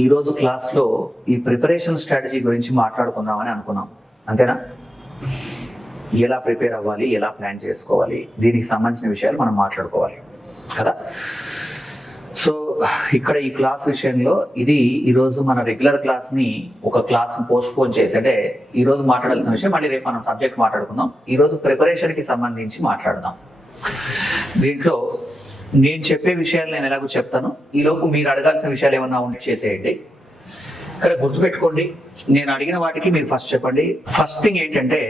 ఈరోజు క్లాస్లో ఈ ప్రిపరేషన్ స్ట్రాటజీ గురించి మాట్లాడుకుందామని అనుకున్నాం, అంతేనా? ఎలా ప్రిపేర్ అవ్వాలి, ఎలా ప్లాన్ చేసుకోవాలి, దీనికి సంబంధించిన విషయాలు మనం మాట్లాడుకోవాలి కదా. సో ఇక్కడ ఈ క్లాస్ విషయంలో ఇది ఈరోజు మన రెగ్యులర్ క్లాస్ని ఒక క్లాస్ పోస్ట్పోన్ చేసి, అంటే ఈరోజు మాట్లాడాల్సిన విషయం మళ్ళీ రేపు మనం సబ్జెక్ట్ మాట్లాడుకుందాం. ఈరోజు ప్రిపరేషన్కి సంబంధించి మాట్లాడదాం. దీంట్లో నేను చెప్పే విషయాలు నేను ఎలాగో చెప్తాను, ఈలోపు మీరు అడగాల్సిన విషయాలు ఏమన్నా ఉంటే చేసేయండి. ఇక్కడ గుర్తుపెట్టుకోండి, నేను అడిగిన వాటికి మీరు ఫస్ట్ చెప్పండి. ఫస్ట్ థింగ్ ఏంటంటే,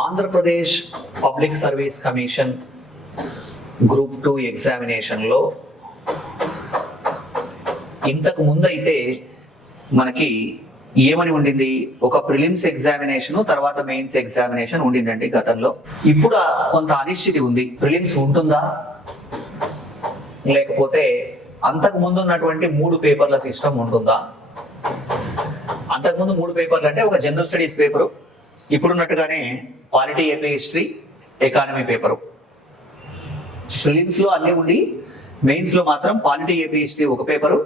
Andhra Pradesh public service commission group 2 ఎగ్జామినేషన్లో ఇంతకు ముందు అయితే మనకి ఏమని ఉండింది, ఒక ప్రిలిమ్స్ ఎగ్జామినేషన్ తర్వాత మెయిన్స్ ఎగ్జామినేషన్ ఉండిందండి గతంలో. ఇప్పుడు కొంత అనిశ్చితి ఉంది, ప్రిలిమ్స్ ఉంటుందా లేకపోతే అంతకు ముందు ఉన్నటువంటి 3 పేపర్ల సిస్టమ్ ఉంటుందా. అంతకుముందు 3 పేపర్లు అంటే ఒక జనరల్ స్టడీస్ పేపరు, ఇప్పుడున్నట్టుగానే polity, AP history, economy paper. Prelims లో అన్ని ఉండి మెయిన్స్ లో మాత్రం పాలిటీ, ఏపీ హిస్టరీ ఒక పేపరు,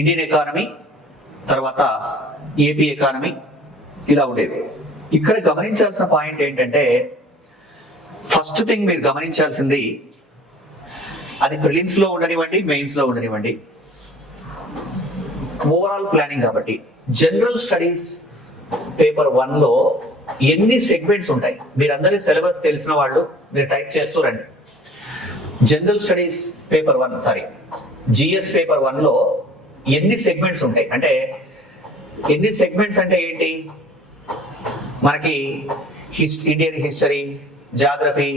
ఇండియన్ ఎకానమీ, తర్వాత ఏపీ ఎకానమీ, ఇలా ఉండేవి. ఇక్కడ గమనించాల్సిన పాయింట్ ఏంటంటే, ఫస్ట్ థింగ్ మీరు గమనించాల్సింది, అది ప్రిలిమ్స్ లో ఉండనివ్వండి, మెయిన్స్ లో ఉండనివ్వండి, ఓవరాల్ ప్లానింగ్ కాబట్టి జనరల్ స్టడీస్ పేపర్ 1 లో ఎన్ని సెగ్మెంట్స్ ఉంటాయి, మీరందరి సిలబస్ తెలిసిన వాళ్ళు మీరు టైప్ చేస్తూ రండి. General studies paper 1, sorry GS paper 1 లో ఎన్ని సెగ్మెంట్స్ ఉంటాయి అంటే, ఎన్ని సెగ్మెంట్స్ అంటే ఏంటి, మనకి ఇండియన్ హిస్టరీ, జాగ్రఫీ,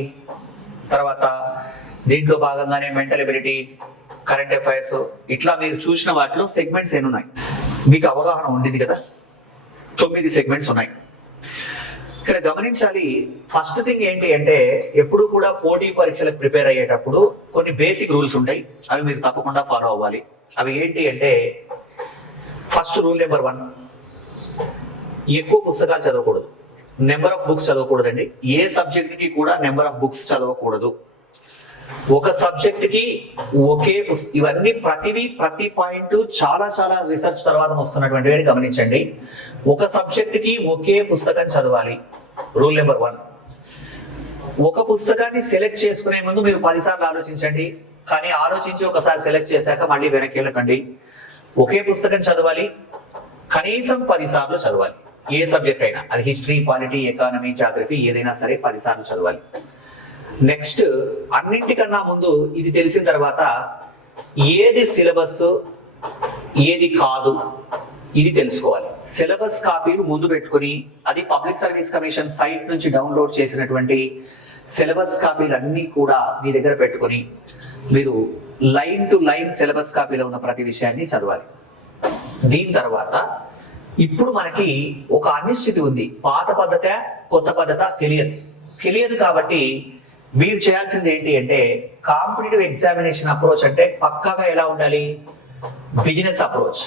తర్వాత దీంట్లో భాగంగానే మెంటల్ ఎబిలిటీ, కరెంట్ అఫైర్స్, ఇట్లా మీరు చూసిన వాటిలో సెగ్మెంట్స్ ఎన్ని ఉన్నాయి మీకు అవగాహన ఉండింది కదా. 9 సెగ్మెంట్స్ ఉన్నాయి. ఇక్కడ గమనించాలి, ఫస్ట్ థింగ్ ఏంటి అంటే, ఎప్పుడు కూడా పోటీ పరీక్షలకు ప్రిపేర్ అయ్యేటప్పుడు కొన్ని బేసిక్ రూల్స్ ఉంటాయి, అవి మీరు తప్పకుండా ఫాలో అవ్వాలి. అవి ఏంటి అంటే, ఫస్ట్ రూల్ నెంబర్ 1, ఎక్కువ పుస్తకాలు చదవకూడదు, నెంబర్ ఆఫ్ బుక్స్ చదవకూడదండి. ఏ సబ్జెక్ట్ కి కూడా నెంబర్ ఆఫ్ బుక్స్ చదవకూడదు. ఒక సబ్జెక్ట్ కి ఒకే ఇవన్నీ ప్రతి పాయింట్ చాలా చాలా రీసెర్చ్ తర్వాత వస్తున్నటువంటివి గమనించండి. ఒక సబ్జెక్ట్ కి ఒకే పుస్తకం చదవాలి, రూల్ నెంబర్ 1. ఒక పుస్తకాన్ని సెలెక్ట్ చేసుకునే ముందు మీరు 10 సార్లు ఆలోచించండి, కానీ ఆలోచించి ఒకసారి సెలెక్ట్ చేశాక మళ్ళీ వెనక్కి వెళ్ళకండి. ఒకే పుస్తకం చదవాలి, కనీసం 10 సార్లు చదవాలి. ఏ సబ్జెక్ట్ అయినా, అది హిస్టరీ, పాలిటీ, ఎకానమీ, జాగ్రఫీ, ఏదైనా సరే 10 సార్లు చదవాలి. నెక్స్ట్, అన్నింటికన్నా ముందు ఇది తెలిసిన తర్వాత ఏది సిలబస్ ఏది కాదు ఇది తెలుసుకోవాలి. సిలబస్ కాపీలు ముందు పెట్టుకుని, అది పబ్లిక్ సర్వీస్ కమిషన్ సైట్ నుంచి డౌన్లోడ్ చేసినటువంటి సిలబస్ కాపీలు అన్ని కూడా మీ దగ్గర పెట్టుకుని, మీరు లైన్ టు లైన్ సిలబస్ కాపీలో ఉన్న ప్రతి విషయాన్ని చదవాలి. దీని తర్వాత ఇప్పుడు మనకి ఒక అనిశ్చితి ఉంది, పాత పద్ధత కొత్త పద్ధత తెలియదు కాబట్టి మీరు చేయాల్సింది ఏంటి అంటే, కాంపిటేటివ్ ఎగ్జామినేషన్ అప్రోచ్ అంటే పక్కాగా ఎలా ఉండాలి, బిజినెస్ అప్రోచ్.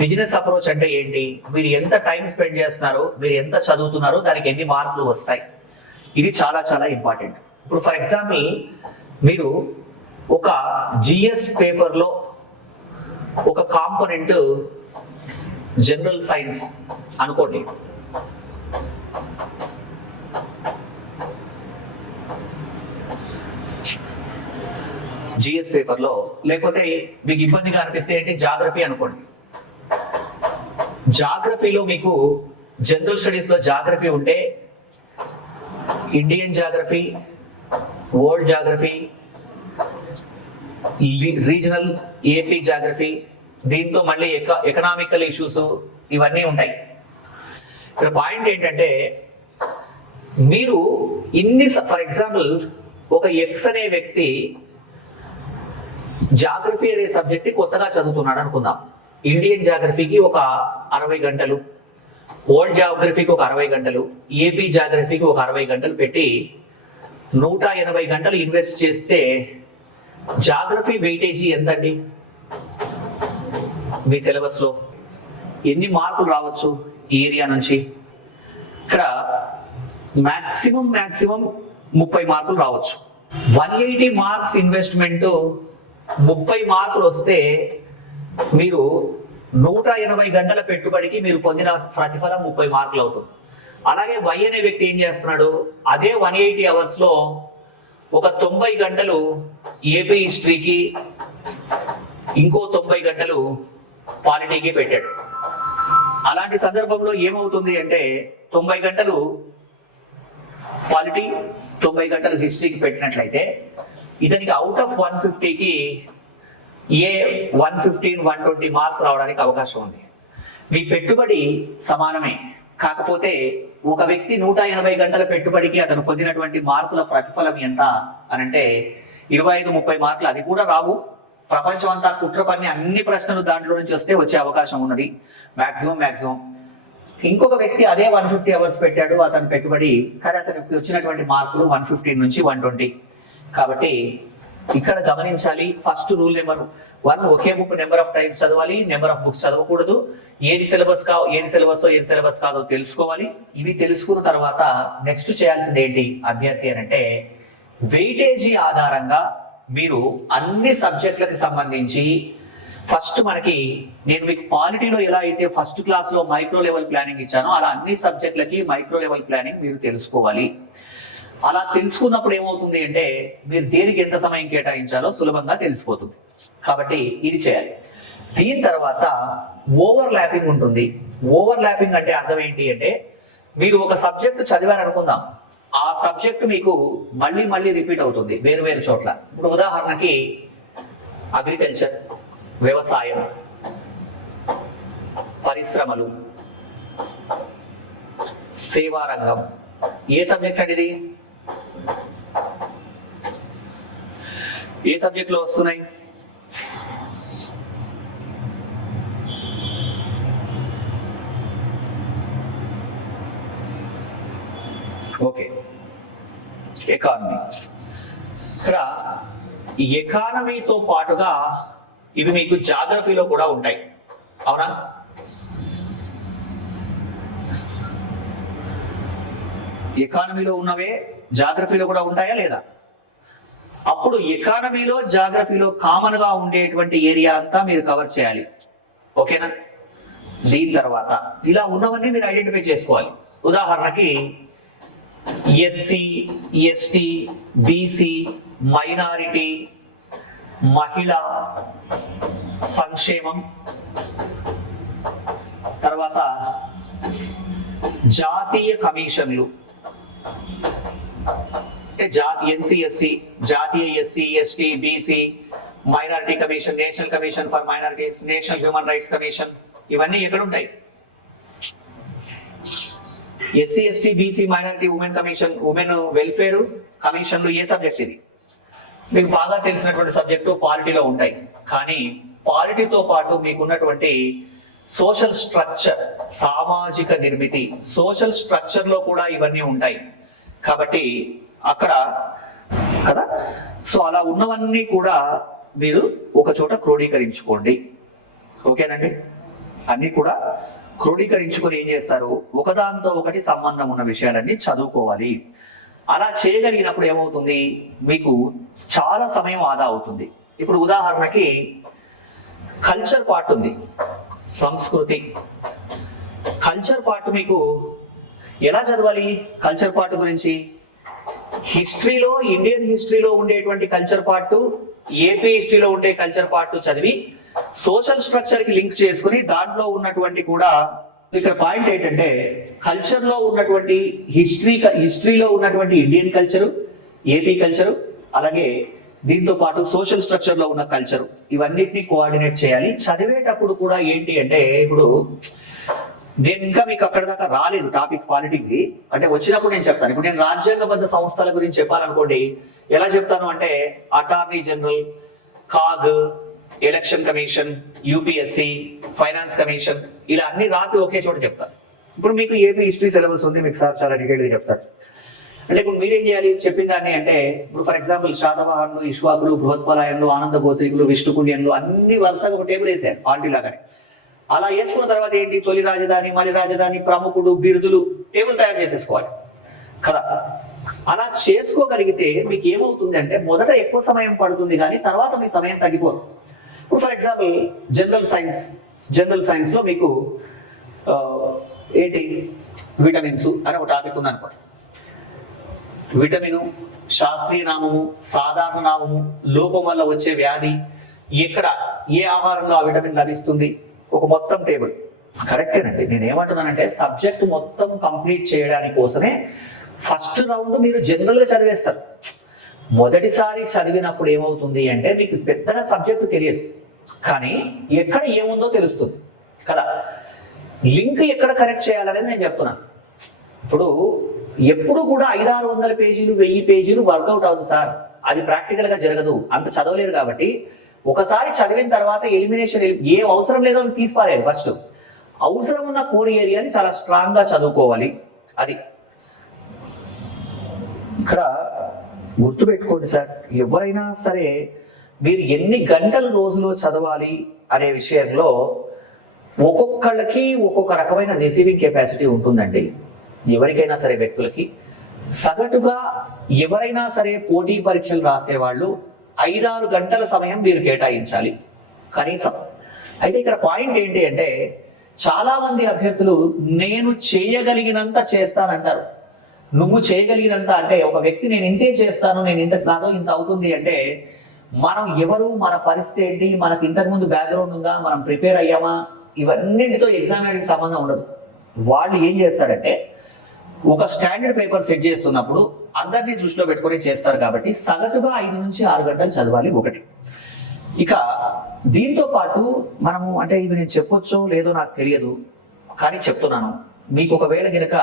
బిజినెస్ అప్రోచ్ అంటే ఏంటి, మీరు ఎంత టైం స్పెండ్ చేస్తున్నారో, మీరు ఎంత చదువుతున్నారో దానికి ఎన్ని మార్కులు వస్తాయి, ఇది చాలా చాలా ఇంపార్టెంట్. ఇప్పుడు ఫర్ ఎగ్జాంపుల్, మీరు ఒక జిఎస్ పేపర్లో ఒక కాంపోనెంట్ జనరల్ సైన్స్ అనుకోండి, జిఎస్ పేపర్లో, లేకపోతే మీకు ఇబ్బందిగా అనిపిస్తే ఏంటి, జాగ్రఫీ అనుకోండి. జాగ్రఫీలో మీకు జనరల్ స్టడీస్ లో జాగ్రఫీ ఉంటే Indian geography, world geography, regional AP geography, దీంతో మళ్ళీ ఎకనామికల్ ఇష్యూస్ ఇవన్నీ ఉంటాయి. ఇక్కడ పాయింట్ ఏంటంటే, మీరు ఫర్ ఎగ్జాంపుల్ ఒక ఎక్స్ అనే వ్యక్తి జాగ్రఫీ అనే సబ్జెక్ట్ కొత్తగా చదువుతున్నాడు అనుకుందాం. ఇండియన్ జాగ్రఫీకి ఒక 60 గంటలు, వరల్డ్ జాగ్రఫీకి ఒక 60 గంటలు, ఏపీ జాగ్రఫీకి ఒక 60 గంటలు పెట్టి 180 గంటలు ఇన్వెస్ట్ చేస్తే జాగ్రఫీ వెయిటేజీ ఎంతండి మీ సిలబస్ లో? ఎన్ని మార్కులు రావచ్చు ఈ ఏరియా నుంచి? ఇక్కడ మాక్సిమం 30 మార్కులు రావచ్చు. 180 మార్క్స్ ఇన్వెస్ట్మెంట్ 30 మార్కులు వస్తే మీరు 180 గంటల పెట్టుబడికి మీరు పొందిన ప్రతిఫలం 30 మార్కులు అవుతుంది. అలాగే వై అనే వ్యక్తి ఏం చేస్తున్నాడు, అదే 180 అవర్స్ లో ఒక 90 గంటలు ఏపీ హిస్టరీకి, ఇంకో 90 గంటలు పాలిటీకి పెట్టాడు. అలాంటి సందర్భంలో ఏమవుతుంది అంటే 90 గంటలు పాలిటీ, 90 గంటలు హిస్టరీకి పెట్టినట్లయితే ఇతనికి అవుట్ ఆఫ్ 150కి 115, 120 మార్క్స్ రావడానికి అవకాశం ఉంది. మీ పెట్టుబడి సమానమే, కాకపోతే ఒక వ్యక్తి 180 గంటల పెట్టుబడికి అతను పొందినటువంటి మార్కుల ప్రతిఫలం ఎంత అనంటే 25-30 మార్కులు. అది కూడా రావు, ప్రపంచం అంతా కుట్ర పని అన్ని ప్రశ్నలు దాంట్లో నుంచి వస్తే వచ్చే అవకాశం ఉన్నది మాక్సిమం. ఇంకొక వ్యక్తి అదే 150 అవర్స్ పెట్టాడు అతను పెట్టుబడి, కానీ అతనికి వచ్చినటువంటి మార్కులు 115 నుంచి 120. కాబట్టి ఇక్కడ గమనించాలి, first rule number 1, okay book number of times చదవాలి, నెంబర్ ఆఫ్ బుక్స్ చదవకూడదు. ఏది సిలబస్ కాదో తెలుసుకోవాలి. ఇవి తెలుసుకున్న తర్వాత నెక్స్ట్ చేయాల్సింది ఏంటి అభ్యర్థి అని అంటే, వెయిటేజీ ఆధారంగా మీరు అన్ని సబ్జెక్టులకు సంబంధించి ఫస్ట్ నేను మీకు పాలిటీలో ఎలా అయితే ఫస్ట్ క్లాస్ లో మైక్రో లెవెల్ ప్లానింగ్ ఇచ్చానో అలా అన్ని సబ్జెక్టులకి మైక్రో లెవెల్ ప్లానింగ్ మీరు తెలుసుకోవాలి. అలా తెలుసుకున్నప్పుడు ఏమవుతుంది అంటే మీరు దేనికి ఎంత సమయం కేటాయించాలో సులభంగా తెలిసిపోతుంది. కాబట్టి ఇది చేయాలి. దీని తర్వాత ఓవర్ ల్యాపింగ్ ఉంటుంది. ఓవర్ ల్యాపింగ్ అంటే అర్థం ఏంటి అంటే, మీరు ఒక సబ్జెక్ట్ చదివారనుకుందాం, ఆ సబ్జెక్ట్ మీకు మళ్ళీ రిపీట్ అవుతుంది వేరు చోట్ల. ఇప్పుడు ఉదాహరణకి అగ్రికల్చర్, వ్యవసాయం, పరిశ్రమలు, సేవా రంగం. ఏ సబ్జెక్ట్ అండి ఇది? ఏ సబ్జెక్ట్ లో వస్తున్నాయి? Okay, economy. ఇక్కడ ఎకానమీతో పాటుగా ఇవి మీకు జాగ్రఫీలో కూడా ఉంటాయి, అవునా? ఎకానమీలో ఉన్నవే జాగ్రఫీలో కూడా ఉంటాయా లేదా? అప్పుడు ఎకానమీలో జాగ్రఫీలో కామన్ గా ఉండేటువంటి ఏరియా అంతా మీరు కవర్ చేయాలి, ఓకేనా? దీని తర్వాత ఇలా ఉన్నవన్నీ మీరు ఐడెంటిఫై చేసుకోవాలి. ఉదాహరణకి ఎస్సీ, ఎస్టీ, బీసీ, మైనారిటీ, మహిళా సంక్షేమం, తర్వాత జాతీయ కమిషన్లు, ఎన్సిఎస్సి, జాతీయ SC, ST, BC, minority commission, national commission for minorities, national human rights commission. ఇవన్నీ ఎక్కడ ఉంటాయి? SC, ST, BC, minority, women commission, women welfare కమిషన్లు ఏ సబ్జెక్ట్ ఇది? మీకు బాగా తెలిసినటువంటి సబ్జెక్టు పాలిటీలో ఉంటాయి. కానీ పాలిటీతో పాటు మీకున్నటువంటి సోషల్ స్ట్రక్చర్, సామాజిక నిర్మితి, సోషల్ స్ట్రక్చర్ లో కూడా ఇవన్నీ ఉంటాయి. కాబట్టి అక్కడ కదా, సో అలా ఉన్నవన్నీ కూడా మీరు ఒక చోట క్రోడీకరించుకోండి, ఓకేనండి? అన్ని కూడా క్రోడీకరించుకొని ఏం చేస్తారు, ఒకదాంతో ఒకటి సంబంధం ఉన్న విషయాలన్నీ చదువుకోవాలి. అలా చేయగలిగినప్పుడు ఏమవుతుంది, మీకు చాలా సమయం ఆదా అవుతుంది. ఇప్పుడు ఉదాహరణకి కల్చర్ పార్ట్ ఉంది, సంస్కృతి. కల్చర్ పార్ట్ మీకు ఎలా చదవాలి? కల్చర్ పార్ట్ గురించి హిస్టరీలో, ఇండియన్ హిస్టరీలో ఉండేటువంటి కల్చర్ పార్ట్, ఏపీ హిస్టరీలో ఉండే కల్చర్ పార్ట్ చదివి సోషల్ స్ట్రక్చర్ కి లింక్ చేసుకుని దాంట్లో ఉన్నటువంటి కూడా ఇక్కడ పాయింట్ ఏంటంటే, కల్చర్ లో ఉన్నటువంటి హిస్టరీలో ఉన్నటువంటి ఇండియన్ కల్చరు, ఏపీ కల్చరు, అలాగే దీంతో పాటు సోషల్ స్ట్రక్చర్ లో ఉన్న కల్చరు, ఇవన్నిటిని కోఆర్డినేట్ చేయాలి. చదివేటప్పుడు కూడా ఏంటి అంటే, ఇప్పుడు నేను ఇంకా మీకు అక్కడ దాకా రాలేదు టాపిక్ పాలిటిక్స్, అంటే వచ్చినప్పుడు నేను చెప్తాను. ఇప్పుడు నేను రాజ్యాంగబద్ధ సంస్థల గురించి చెప్పాలనుకోండి, ఎలా చెప్తాను అంటే attorney general, CAG, election commission, UPSC, finance commission, ఇలా అన్ని రాసి ఒకే చోట చెప్తారు. ఇప్పుడు మీకు ఏపీ హిస్టరీ సిలబస్ ఉంది, మీకు సార్ చాలా డీటెయిల్ గా చెప్తారు. అంటే ఇప్పుడు మీరేం చేయాలి చెప్పిన దాన్ని అంటే, ఇప్పుడు ఫర్ ఎగ్జాంపుల్ శాతవాహనులు, ఇష్వాకులు, బృహత్పలాయన్లు, ఆనంద గోత్రికులు, విష్ణుకుండ్యన్లు అన్ని వరుసగా ఒక టేబుల్ వేసారు పార్టీ లాగానే. అలా వేసుకున్న తర్వాత ఏంటి, తొలి రాజధాని, మలి రాజధాని, ప్రముఖుడు, బిరుదులు, టేబుల్ తయారు చేసేసుకోవాలి కదా. అలా చేసుకోగలిగితే మీకు ఏమవుతుంది అంటే, మొదట ఎక్కువ సమయం పడుతుంది కానీ తర్వాత మీ సమయం తగ్గిపోదు. ఇప్పుడు ఫర్ ఎగ్జాంపుల్ జనరల్ సైన్స్లో మీకు ఏంటి విటమిన్స్ అనే ఒక టాపిక్ ఉంది అనుకోండి. విటమిను, శాస్త్రీయ నామము, సాధారణ నామము, లోపం వల్ల వచ్చే వ్యాధి, ఎక్కడ ఏ ఆహారంలో ఆ విటమిన్ లభిస్తుంది, ఒక మొత్తం టేబుల్. కరెక్టేనండి. నేను ఏమంటున్నానంటే సబ్జెక్ట్ మొత్తం కంప్లీట్ చేయడానికి కోసమే ఫస్ట్ రౌండ్ మీరు జనరల్గా చదివేస్తారు. మొదటిసారి చదివినప్పుడు ఏమవుతుంది అంటే మీకు పెద్దగా సబ్జెక్టు తెలియదు, కానీ ఎక్కడ ఏముందో తెలుస్తుంది కదా. లింక్ ఎక్కడ కరెక్ట్ చేయాలనేది నేను చెప్తున్నాను. ఇప్పుడు ఎప్పుడు కూడా 500-600 పేజీలు 1000 పేజీలు వర్కౌట్ అవుతుంది సార్, అది ప్రాక్టికల్ గా జరగదు, అంత చదవలేరు. కాబట్టి ఒకసారి చదివిన తర్వాత ఎలిమినేషన్ ఏ అవసరం లేదో అని తీసిపారేయాలి. ఫస్ట్ అవసరం ఉన్న కోర్ ఏరియాని చాలా స్ట్రాంగ్ గా చదువుకోవాలి. అది ఇక్కడ గుర్తుపెట్టుకోండి సార్, ఎవరైనా సరే మీరు ఎన్ని గంటలు రోజులో చదవాలి అనే విషయంలో ఒక్కొక్కళ్ళకి ఒక్కొక్క రకమైన రిసీవింగ్ కెపాసిటీ ఉంటుందండి. ఎవరికైనా సరే వ్యక్తులకి సగటుగా ఎవరైనా సరే పోటీ పరీక్షలు రాసేవాళ్ళు 5-6 గంటల సమయం మీరు కేటాయించాలి కనీసం. అయితే ఇక్కడ పాయింట్ ఏంటి అంటే చాలా మంది అభ్యర్థులు నేను చేయగలిగినంత చేస్తానంటారు. నువ్వు చేయగలిగినంత అంటే ఒక వ్యక్తి నేను ఇంతే చేస్తాను, నేను ఇంత కాదో ఇంత అవుతుంది అంటే మనం ఎవరు, మన పరిస్థితి ఏంటి, మనకి ఇంతకుముందు బ్యాక్గ్రౌండ్ ఉందా, మనం ప్రిపేర్ అయ్యామా, ఇవన్నింటితో ఎగ్జామినర్కి సంబంధం ఉండదు. వాళ్ళు ఏం చేస్తారంటే ఒక స్టాండర్డ్ పేపర్ సెట్ చేస్తున్నప్పుడు అందరినీ దృష్టిలో పెట్టుకొని చేస్తారు. కాబట్టి సగటుగా 5-6 గంటలు చదవాలి ఒకటి. ఇక దీంతో పాటు మనము అంటే ఇవి నేను చెప్పొచ్చో లేదో నాకు తెలియదు, కానీ చెప్తున్నాను. మీకు ఒకవేళ కనుక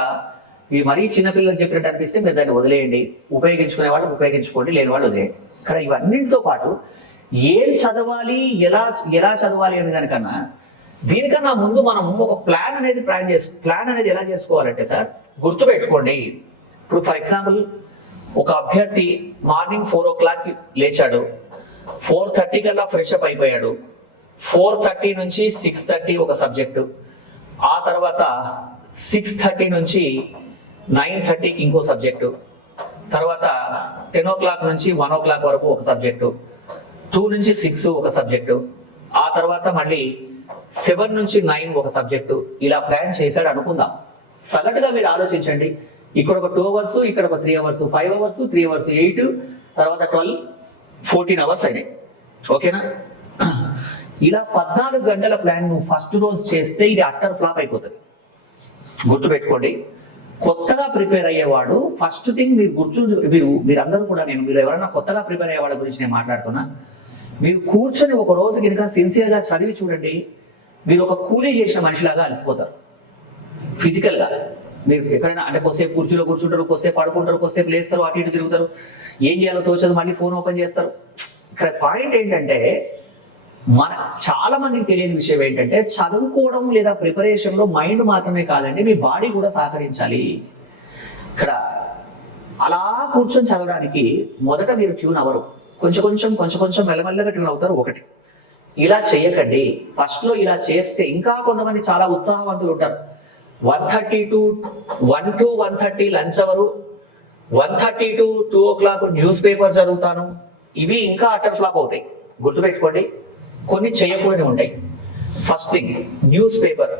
ఇవి మరీ చిన్నపిల్లలకు చెప్పినట్టు అనిపిస్తే మీరు దాన్ని వదిలేయండి. ఉపయోగించుకునే వాళ్ళు ఉపయోగించుకోండి, లేని వాళ్ళు వదిలేయండి. ఇక్కడ ఇవన్నింటితో పాటు ఏం చదవాలి, ఎలా చదవాలి అనే దానికన్నా దీనికన్నా ముందు మనం ఒక ప్లాన్ అనేది ఎలా చేసుకోవాలంటే సార్ గుర్తుపెట్టుకోండి. ఇప్పుడు ఫర్ ఎగ్జాంపుల్ ఒక అభ్యర్థి మార్నింగ్ 4 o'clock లేచాడు, 4:30 కల్లా ఫ్రెష్ అప్ అయిపోయాడు. 4:30 నుంచి 6:30 ఒక సబ్జెక్టు, ఆ తర్వాత 6:30 నుంచి 9:30కి ఇంకో సబ్జెక్టు, తర్వాత 10 o'clock నుంచి 1 o'clock వరకు ఒక సబ్జెక్టు, 2 నుంచి 6 ఒక సబ్జెక్టు, ఆ తర్వాత మళ్ళీ 7 నుంచి 9 ఒక సబ్జెక్టు. ఇలా ప్లాన్ చేశాడు అనుకుందాం. సగటుగా మీరు ఆలోచించండి, ఇక్కడ ఒక 2 hours, ఇక్కడ ఒక 3 hours, 5 hours, 3 hours, 8, తర్వాత 12, 14 hours అయినాయి. ఓకేనా? ఇలా 14 గంటల ప్లాన్ నువ్వు ఫస్ట్ రోజు చేస్తే ఇది అట్టర్ ఫ్లాప్ అయిపోతుంది. గుర్తుపెట్టుకోండి. కొత్తగా ప్రిపేర్ అయ్యేవాడు ఫస్ట్ థింగ్ మీరందరూ కూడా మీరు ఎవరైనా కొత్తగా ప్రిపేర్ అయ్యే వాళ్ళ గురించి నేను మాట్లాడుతున్నా. మీరు కూర్చొని ఒక రోజు కనుక సిన్సియర్గా చదివి చూడండి, మీరు ఒక కూలీ చేసిన మనిషిలాగా అలసిపోతారు ఫిజికల్గా. మీరు ఎక్కడైనా అంటే కొద్దిసేపు కుర్చీలో కూర్చుంటారు, కొద్దిసేపు పడుకుంటారు, కొద్దిసేపు లేస్తారు, అటు ఇటు తిరుగుతారు, ఏం చేయాలో తోచదు, మళ్ళీ ఫోన్ ఓపెన్ చేస్తారు. ఇక్కడ పాయింట్ ఏంటంటే చాలా మందికి తెలియని విషయం ఏంటంటే చదువుకోవడం లేదా ప్రిపరేషన్లో మైండ్ మాత్రమే కాదండి, మీ బాడీ కూడా సహకరించాలి. ఇక్కడ అలా కూర్చొని చదవడానికి మొదట మీరు ట్యూన్ అవ్వరు, కొంచెం మెల్లమెల్లగా ట్యూన్ అవుతారు. ఒకటి ఇలా చేయకండి. ఫస్ట్ లో ఇలా చేస్తే ఇంకా కొంతమంది చాలా ఉత్సాహవంతులు ఉంటారు. 1:30 to 1 to 1:30 lunch hour, 1:30 to 2 o'clock news paper చదువుతాను. ఇవి ఇంకా అటర్ ఫ్లాప్ అవుతాయి. గుర్తుపెట్టుకోండి, కొన్ని చేయకూడని ఉంటాయి. First thing news paper.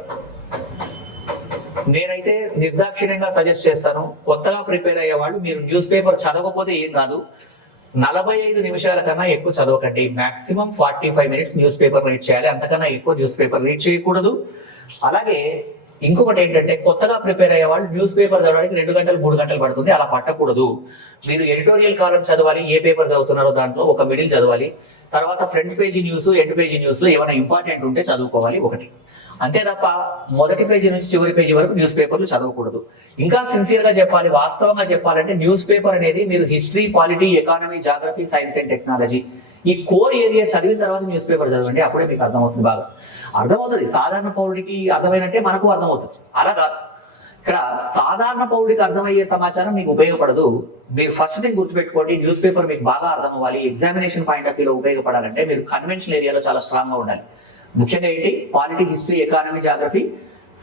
నేనైతే నిర్దాక్షిణ్యంగా సజెస్ట్ చేస్తాను, కొత్తగా ప్రిపేర్ అయ్యే వాళ్ళు మీరు న్యూస్ పేపర్ చదవకపోతే ఏం కాదు, 45 నిమిషాల కన్నా ఎక్కువ చదవకండి. Maximum 45 minutes news paper read చేయాలి, అంతకన్నా ఎక్కువ న్యూస్ పేపర్ రీడ్ చేయకూడదు. అలాగే ఇంకొకటి ఏంటంటే కొత్తగా ప్రిపేర్ అయ్యే వాళ్ళు న్యూస్ పేపర్ చదవడానికి 2 గంటలు 3 గంటలు పడుతుంది, అలా పట్టకూడదు. మీరు ఎడిటోరియల్ కాలం చదవాలి, ఏ పేపర్ చదువుతున్నారో దాంట్లో ఒక మిడిల్ చదవాలి, తర్వాత front page news, end page news లో ఏమైనా ఇంపార్టెంట్ ఉంటే చదువుకోవాలి ఒకటి. అంతే తప్ప మొదటి పేజీ నుంచి చివరి పేజీ వరకు న్యూస్ పేపర్లు చదవకూడదు. ఇంకా సిన్సియర్ గా చెప్పాలి, వాస్తవంగా చెప్పాలంటే న్యూస్ పేపర్ అనేది మీరు history, polity, economy, geography, science and technology ఈ కోర్ ఏరియా చదివిన తర్వాత న్యూస్ పేపర్ చదవండి, అప్పుడే మీకు అర్థమవుతుంది, బాగా అర్థమవుతుంది. సాధారణ పౌరుడికి అర్థమైనట్టే మనకు అర్థమవుతుంది, అలా కాదు. ఇక్కడ సాధారణ పౌరుడికి అర్థమయ్యే సమాచారం మీకు ఉపయోగపడదు. మీరు ఫస్ట్ థింగ్ గుర్తుపెట్టుకోండి, న్యూస్ పేపర్ మీకు బాగా అర్థం అవ్వాలి, ఎగ్జామినేషన్ పాయింట్ ఆఫ్ వ్యూలో ఉపయోగపడాలంటే మీరు కన్వెన్షనల్ ఏరియాలో చాలా స్ట్రాంగ్ గా ఉండాలి. ముఖ్యంగా ఏంటి, polity, history, economy, geography,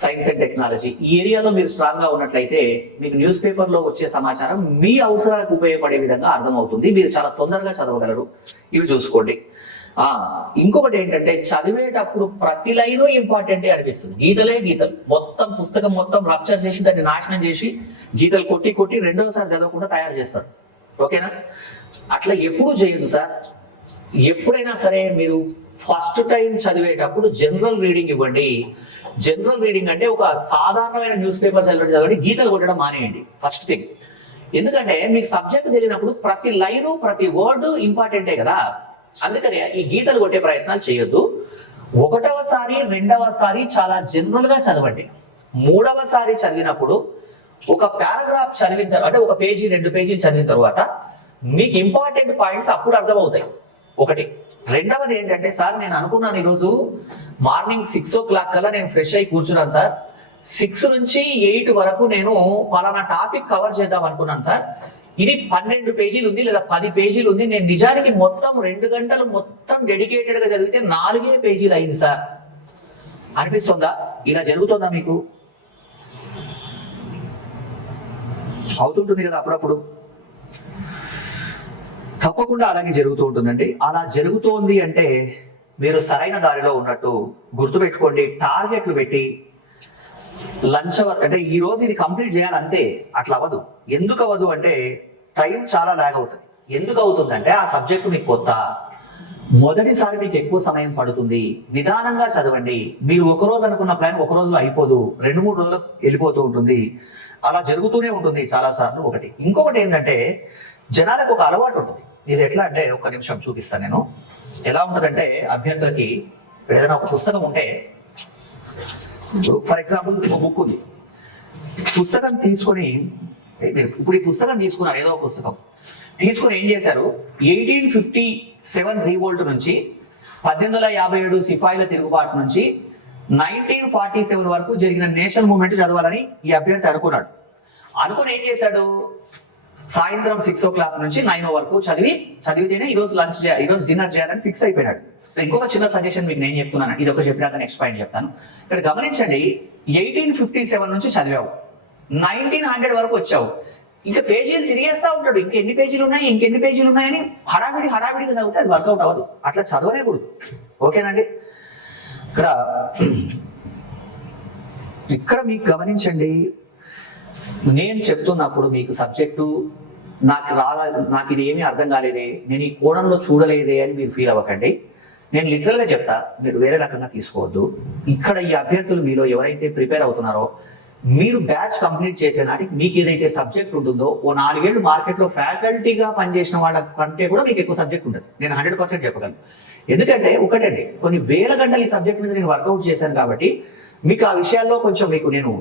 science and technology ఈ ఏరియాలో మీరు స్ట్రాంగ్ గా ఉన్నట్లయితే మీకు న్యూస్ పేపర్ లో వచ్చే సమాచారం మీ అవసరాలకు ఉపయోగపడే విధంగా అర్థమవుతుంది, మీరు చాలా తొందరగా చదవగలరు. ఇవి చూసుకోండి. ఇంకొకటి ఏంటంటే చదివేటప్పుడు ప్రతి లైను ఇంపార్టెంటే అనిపిస్తుంది. గీతలే గీతలు, మొత్తం పుస్తకం మొత్తం రప్చర్ చేసి దాన్ని నాశనం చేసి గీతలు కొట్టి కొట్టి రెండోసారి చదవకుండా తయారు చేస్తాడు. ఓకేనా? అట్లా ఎప్పుడు చేయదు సార్. ఎప్పుడైనా సరే మీరు ఫస్ట్ టైం చదివేటప్పుడు జనరల్ రీడింగ్ ఇవ్వండి. జనరల్ రీడింగ్ అంటే ఒక సాధారణమైన న్యూస్ పేపర్ చదవండి, గీతలు కొట్టడం మానేయండి ఫస్ట్ థింగ్. ఎందుకంటే మీకు సబ్జెక్ట్ తెలియనప్పుడు ప్రతి లైను ప్రతి వర్డ్ ఇంపార్టెంటే కదా. అందుకని ఈ గీతలు కొట్టే ప్రయత్నాలు చేయొద్దు. ఒకటవసారి రెండవసారి చాలా జనరల్ గా చదవండి. మూడవసారి చదివినప్పుడు ఒక పారాగ్రాఫ్ చదివిన తర్వాత అంటే ఒక పేజీ 2 పేజీలు చదివిన తర్వాత మీకు ఇంపార్టెంట్ పాయింట్స్ అప్పుడు అర్థమవుతాయి. ఒకటి. రెండవది ఏంటంటే సార్ నేను అనుకున్నాను ఈరోజు మార్నింగ్ 6 o'clock కల్లా నేను ఫ్రెష్ అయి కూర్చున్నాను సార్, 6 నుంచి 8 వరకు నేను పలానా టాపిక్ కవర్ చేద్దాం అనుకున్నాను సార్, ఇది 12 పేజీలు ఉంది లేదా 10 పేజీలు ఉంది, నేను నిజానికి మొత్తం 2 గంటలు మొత్తం డెడికేటెడ్ గా చదివితే 4 పేజీలు అయింది సార్ అనిపిస్తుందా? ఇలా జరుగుతుందా మీకు? అవుతుంటుంది కదా అప్పుడప్పుడు. తప్పకుండా అలాగే జరుగుతూ ఉంటుందండి. అలా జరుగుతోంది అంటే మీరు సరైన దారిలో ఉన్నట్టు గుర్తుపెట్టుకోండి. టార్గెట్లు పెట్టి లంచ్ అవర్ అంటే ఈ రోజు ఇది కంప్లీట్ చేయాలంతే, అట్లా అవ్వదు. ఎందుకు అవ్వదు అంటే టైం చాలా లాగ్ అవుతుంది. ఎందుకు అవుతుందంటే ఆ సబ్జెక్టు మీకు కొత్త, మొదటిసారి మీకు ఎక్కువ సమయం పడుతుంది. నిదానంగా చదవండి. మీరు ఒక రోజు అనుకున్న ప్లాన్ ఒక రోజులో అయిపోదు, 2-3 రోజులు వెళ్ళిపోతూ ఉంటుంది. అలా జరుగుతూనే ఉంటుంది చాలా సార్లు. ఒకటి. ఇంకొకటి ఏంటంటే జనాలకు ఒక అలవాటు ఉంటుంది. ఇది ఎట్లా అంటే ఒక్క నిమిషం చూపిస్తాను నేను. ఎలా ఉంటుందంటే అభ్యర్థులకి ఏదైనా ఒక పుస్తకం ఉంటే, ఫర్ ఎగ్జాంపుల్ ఒక బుక్ ఉంది, పుస్తకం తీసుకొని ఇప్పుడు ఈ పుస్తకం తీసుకున్నారు, ఏదో ఒక పుస్తకం తీసుకుని ఏం చేశారు, 1857 రీవోల్ట్ నుంచి 1857 సిపాయిల తిరుగుబాటు నుంచి 1947 వరకు జరిగిన నేషనల్ మూవ్మెంట్ చదవాలని ఈ అభ్యర్థి అనుకున్నాడు. అనుకుని ఏం చేశాడు, సాయంత్రం 6 o'clock నుంచి 9 వరకు చదివితేనే ఈరోజు లంచ్ చేయాలి, ఈరోజు డిన్నర్ చేయాలని ఫిక్స్ అయిపోయినాడు. ఇంకొక చిన్న సజెషన్ మీకు నేను చెప్తున్నాను, ఇది ఒక చెప్పినాక నెక్స్ట్ పాయింట్ చెప్తాను. ఇక్కడ గమనించండి, 1857 నుంచి చదివావు, 1900 వరకు వచ్చావు, ఇంకా పేజీలు తిరిగేస్తా ఉంటాడు, ఇంకెన్ని పేజీలు ఉన్నాయని హడావిడిగా చదివితే అది వర్కౌట్ అవ్వదు. అట్లా చదవలేకూడదు. ఓకేనండి? ఇక్కడ మీకు గమనించండి, నేను చెప్తున్నప్పుడు మీకు సబ్జెక్టు నాకు ఇది ఏమీ అర్థం కాలేదే, నేను ఈ కోణంలో చూడలేదే అని మీరు ఫీల్ అవ్వకండి. నేను లిటరల్గా చెప్తా, మీరు వేరే రకంగా తీసుకోవద్దు. ఇక్కడ ఈ అభ్యర్థులు మీలో ఎవరైతే ప్రిపేర్ అవుతున్నారో, మీరు బ్యాచ్ కంప్లీట్ చేసే నాటికి మీకు ఏదైతే సబ్జెక్ట్ ఉంటుందో, ఓ 4 ఏళ్ళు మార్కెట్లో ఫ్యాకల్టీగా పనిచేసిన వాళ్ళ కంటే కూడా మీకు ఎక్కువ సబ్జెక్ట్ ఉంటుంది. నేను 100% చెప్పగలను. ఎందుకంటే ఒకటండి, కొన్ని వేల గంటలు ఈ సబ్జెక్ట్ మీద నేను వర్కౌట్ చేశాను కాబట్టి మీకు ఆ విషయాల్లో కొంచెం మీకు నేను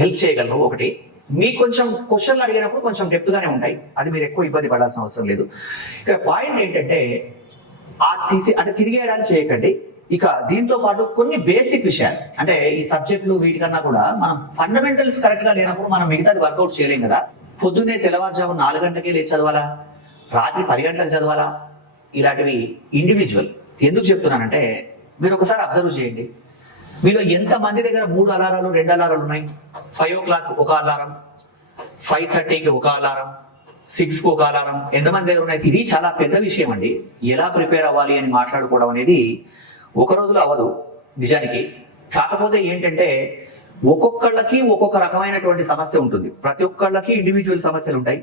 హెల్ప్ చేయగలను. ఒకటి, మీకు కొంచెం క్వశ్చన్లు అడిగినప్పుడు కొంచెం డెప్త్గానే ఉంటాయి, అది మీరు ఎక్కువ ఇబ్బంది పడాల్సిన అవసరం లేదు. ఇక్కడ పాయింట్ ఏంటంటే అంటే తిరిగేయడాలు చేయకండి. ఇక దీంతో పాటు కొన్ని బేసిక్ విషయాలు, అంటే ఈ సబ్జెక్టులు వీటికన్నా కూడా మనం ఫండమెంటల్స్ కరెక్ట్ గా లేనప్పుడు మనం మిగతాది వర్కౌట్ చేయలేం కదా. పొద్దున్నే తెల్లవారుజాము 4 గంటలకే లేచి చదవాలా, రాత్రి 10 గంటలకు చదవాలా, ఇలాంటివి ఇండివిజువల్. ఎందుకు చెప్తున్నానంటే మీరు ఒకసారి అబ్జర్వ్ చేయండి, మీలో ఎంతమంది దగ్గర 3 అలారాలు 2 అలారాలు ఉన్నాయి. 5 o'clock ఒక అలారం, 5:30కి ఒక అలారం, 6కి ఒక అలారం, ఎంతమంది దగ్గర ఉన్నాయి? ఇది చాలా పెద్ద విషయం అండి. ఎలా ప్రిపేర్ అవ్వాలి అని మాట్లాడుకోవడం అనేది ఒక రోజులో అవ్వదు నిజానికి. కాకపోతే ఏంటంటే ఒక్కొక్కళ్ళకి ఒక్కొక్క రకమైనటువంటి సమస్య ఉంటుంది, ప్రతి ఒక్కళ్ళకి ఇండివిజువల్ సమస్యలు ఉంటాయి.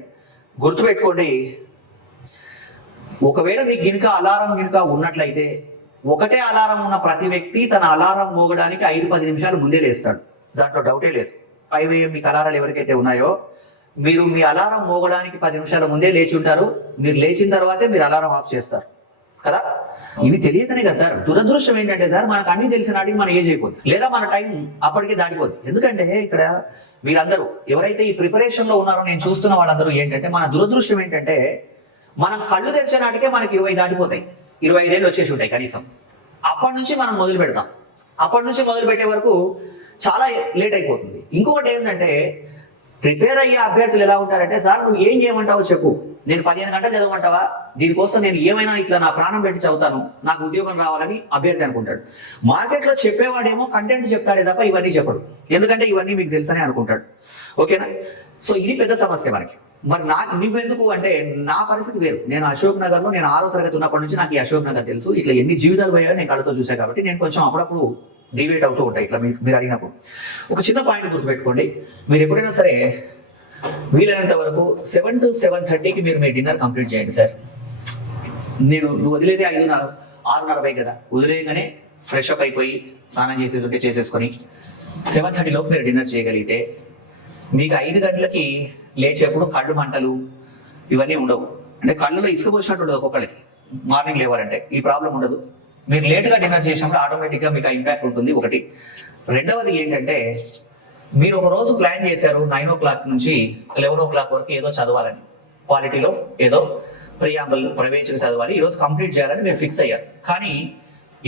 గుర్తుపెట్టుకోండి, ఒకవేళ మీకు అలారం ఉన్నట్లయితే, ఒకటే అలారం ఉన్న ప్రతి వ్యక్తి తన అలారం మోగడానికి 5-10 నిమిషాలు ముందే లేస్తాడు, దాంట్లో డౌటే లేదు. 5 AM మీకు అలారాలు ఎవరికైతే ఉన్నాయో, మీరు మీ అలారం మోగడానికి 10 నిమిషాల ముందే లేచి ఉంటారు. మీరు లేచిన తర్వాతే మీరు అలారం ఆఫ్ చేస్తారు కదా. ఇవి తెలియకనే కదా సార్. దురదృష్టం ఏంటంటే సార్, మనకు అన్ని తెలిసిన నాటికి మన ఏజ్ అయిపోతుంది, లేదా మన టైం అప్పటికే దాటిపోతుంది. ఎందుకంటే ఇక్కడ మీరందరూ ఎవరైతే ఈ ప్రిపరేషన్ లో ఉన్నారో నేను చూస్తున్న వాళ్ళందరూ ఏంటంటే, మన దురదృష్టం ఏంటంటే మనం కళ్ళు తెరిచే నాటికే మనకి 20 దాటిపోతాయి, 25 ఏళ్ళు వచ్చేసి ఉంటాయి కనీసం. అప్పటి నుంచి మనం మొదలు పెడతాం, అప్పటి నుంచి మొదలు పెట్టే వరకు చాలా లేట్ అయిపోతుంది. ఇంకొకటి ఏంటంటే, ప్రిపేర్ అయ్యే అభ్యర్థులు ఎలా ఉంటారంటే, సార్ నువ్వు ఏం చేయమంటావో చెప్పు, నేను 15 గంటలు చదవమంటావా, దీనికోసం నేను ఏమైనా ఇట్లా నా ప్రాణం పెట్టి చదువుతాను, నాకు ఉద్యోగం రావాలని అభ్యర్థి అనుకుంటాడు. మార్కెట్లో చెప్పేవాడేమో కంటెంట్ చెప్తాడే తప్ప ఇవన్నీ చెప్పడు, ఎందుకంటే ఇవన్నీ మీకు తెలుసనే అనుకుంటాడు. ఓకేనా? సో ఇది పెద్ద సమస్య మనకి. మరి నువ్వెందుకు అంటే నా పరిస్థితి వేరు. నేను అశోక్ నగర్ లో నేను 6వ తరగతి ఉన్నప్పటి నుంచి నాకు ఈ అశోక్ నగర్ తెలుసు. ఇట్లా ఎన్ని జీవితాలు పోయాయో నేను కళ్ళతో చూసాను కాబట్టి నేను కొంచెం అప్పుడప్పుడు డివేట్ అవుతూ ఉంటాయి ఇట్లా మీరు అడిగినప్పుడు. ఒక చిన్న పాయింట్ గుర్తుపెట్టుకోండి, మీరు ఎప్పుడైనా సరే వీలైనంత వరకు 7 to 7:30కి మీరు మీ డిన్నర్ కంప్లీట్ చేయండి సార్. నువ్వు వదిలేదే 6:30 కదా, వదిలేయగానే ఫ్రెష్ అప్ అయిపోయి స్నానం చేసేది చేసేసుకొని 7:30 లోపు మీరు డిన్నర్ చేయగలిగితే మీకు 5 గంటలకి లేచేప్పుడు కళ్ళు మంటలు ఇవన్నీ ఉండవు. అంటే కళ్ళులో ఇసుక పోసినట్టు ఉండదు ఒక్కొక్కరికి మార్నింగ్ లేవాలంటే, ఈ ప్రాబ్లం ఉండదు. మీరు లేట్గా డిన్నర్ చేసినప్పుడు ఆటోమేటిక్గా మీకు ఇంపాక్ట్ ఉంటుంది ఒకటి. రెండవది ఏంటంటే మీరు ఒక రోజు ప్లాన్ చేశారు 9 o'clock నుంచి 11 o'clock వరకు ఏదో చదవాలని, క్వాలిటీలో ఏదో ప్రియాంబుల్ ప్రవేశం చదవాలి, ఈరోజు కంప్లీట్ చేయాలని మీరు ఫిక్స్ అయ్యారు. కానీ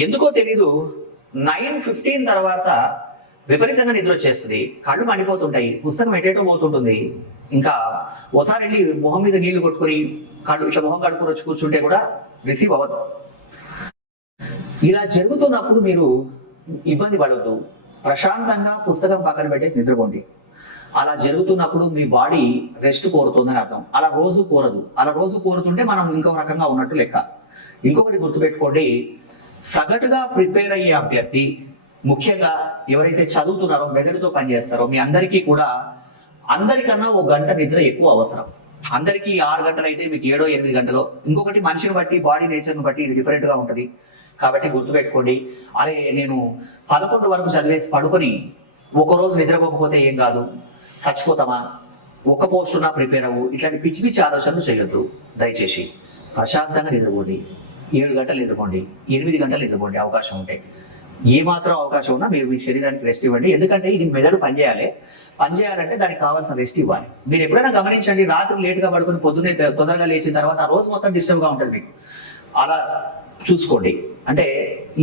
ఎందుకో తెలీదు 9:15 తర్వాత విపరీతంగా నిద్ర వచ్చేస్తుంది, కళ్ళు మండిపోతుంటాయి, పుస్తకం ఎటేటో పోతుంటుంది. ఇంకా ఒకసారి వెళ్ళి మొహం మీద నీళ్లు కొట్టుకొని కళ్ళు ఇట్లా మొహం కడుక్కొని వచ్చి కూర్చుంటే కూడా రిసీవ్ అవ్వదు. ఇలా జరుగుతున్నప్పుడు మీరు ఇబ్బంది పడవద్దు, ప్రశాంతంగా పుస్తకం పక్కన పెట్టేసి నిద్రపోండి. అలా జరుగుతున్నప్పుడు మీ బాడీ రెస్ట్ కోరుతుందని అర్థం. అలా రోజు కోరదు. అలా రోజు కోరుతుంటే మనం ఇంకో రకంగా ఉన్నట్టు లెక్క. ఇంకొకటి గుర్తుపెట్టుకోండి, సగటుగా ప్రిపేర్ అయ్యే అభ్యర్థి, ముఖ్యంగా ఎవరైతే చదువుతున్నారో మెదడుతో పనిచేస్తారో మీ అందరికీ కూడా అందరికన్నా 1 గంట నిద్ర ఎక్కువ అవసరం. అందరికీ 6 గంటలు అయితే మీకు 7-8 గంటలు. ఇంకొకటి మనిషిని బట్టి బాడీ నేచర్ని బట్టి ఇది డిఫరెంట్ గా ఉంటుంది. కాబట్టి గుర్తుపెట్టుకోండి, అరే నేను 11 వరకు చదివేసి పడుకొని ఒకరోజు నిద్రపోకపోతే ఏం కాదు, చచ్చిపోతామా, ఒక్క పోస్ట్ ఉన్నా ప్రిపేర్ అవ్వు, ఇట్లాంటి పిచ్చి పిచ్చి ఆలోచనలు చేయొద్దు. దయచేసి ప్రశాంతంగా నిద్రపోండి. 7 గంటలు నిద్రపోండి, 8 గంటలు నిద్రపోండి అవకాశం ఉంటే. ఏమాత్రం అవకాశం ఉన్నా మీరు మీ శరీరానికి రెస్ట్ ఇవ్వండి. ఎందుకంటే ఇది మెదడు పనిచేయాలంటే దానికి కావాల్సిన రెస్ట్ ఇవ్వాలి. మీరు ఎప్పుడైనా గమనించండి, రాత్రి లేట్గా పడుకొని పొద్దున్నే తొందరగా లేచిన తర్వాత ఆ రోజు మొత్తం డిస్టర్బ్గా ఉంటుంది మీకు. అలా చూసుకోండి. అంటే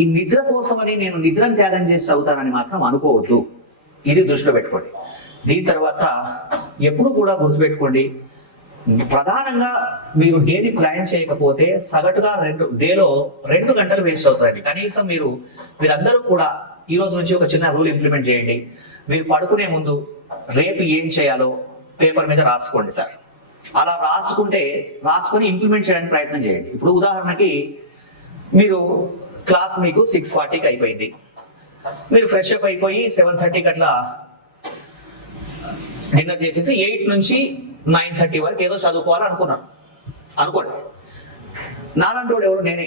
ఈ నిద్ర కోసమని నేను నిద్రను త్యాగం చేసి చదువుతానని మాత్రం అనుకోవద్దు. ఇది దృష్టిలో పెట్టుకోండి. దీని తర్వాత ఎప్పుడు కూడా గుర్తుపెట్టుకోండి, ప్రధానంగా మీరు డేని ప్లాన్ చేయకపోతే సగటుగా డేలో 2 గంటలు వేస్ట్ అవుతాయండి. కనీసం మీరందరూ కూడా ఈ రోజు నుంచి ఒక చిన్న రూల్ ఇంప్లిమెంట్ చేయండి. మీరు పడుకునే ముందు రేపు ఏం చేయాలో పేపర్ మీద రాసుకోండి సార్. అలా రాసుకుని ఇంప్లిమెంట్ చేయడానికి ప్రయత్నం చేయండి. ఇప్పుడు ఉదాహరణకి మీరు క్లాస్ మీకు 6:40కి అయిపోయింది, మీరు ఫ్రెష్ అప్ అయిపోయి 7:30కి అట్లా డిన్నర్ చేసేసి 8 నుంచి 9:30 వరకు ఏదో చదువుకోవాలనుకున్నాను అనుకోండి. నాలాంటి ఎవరు నేనే,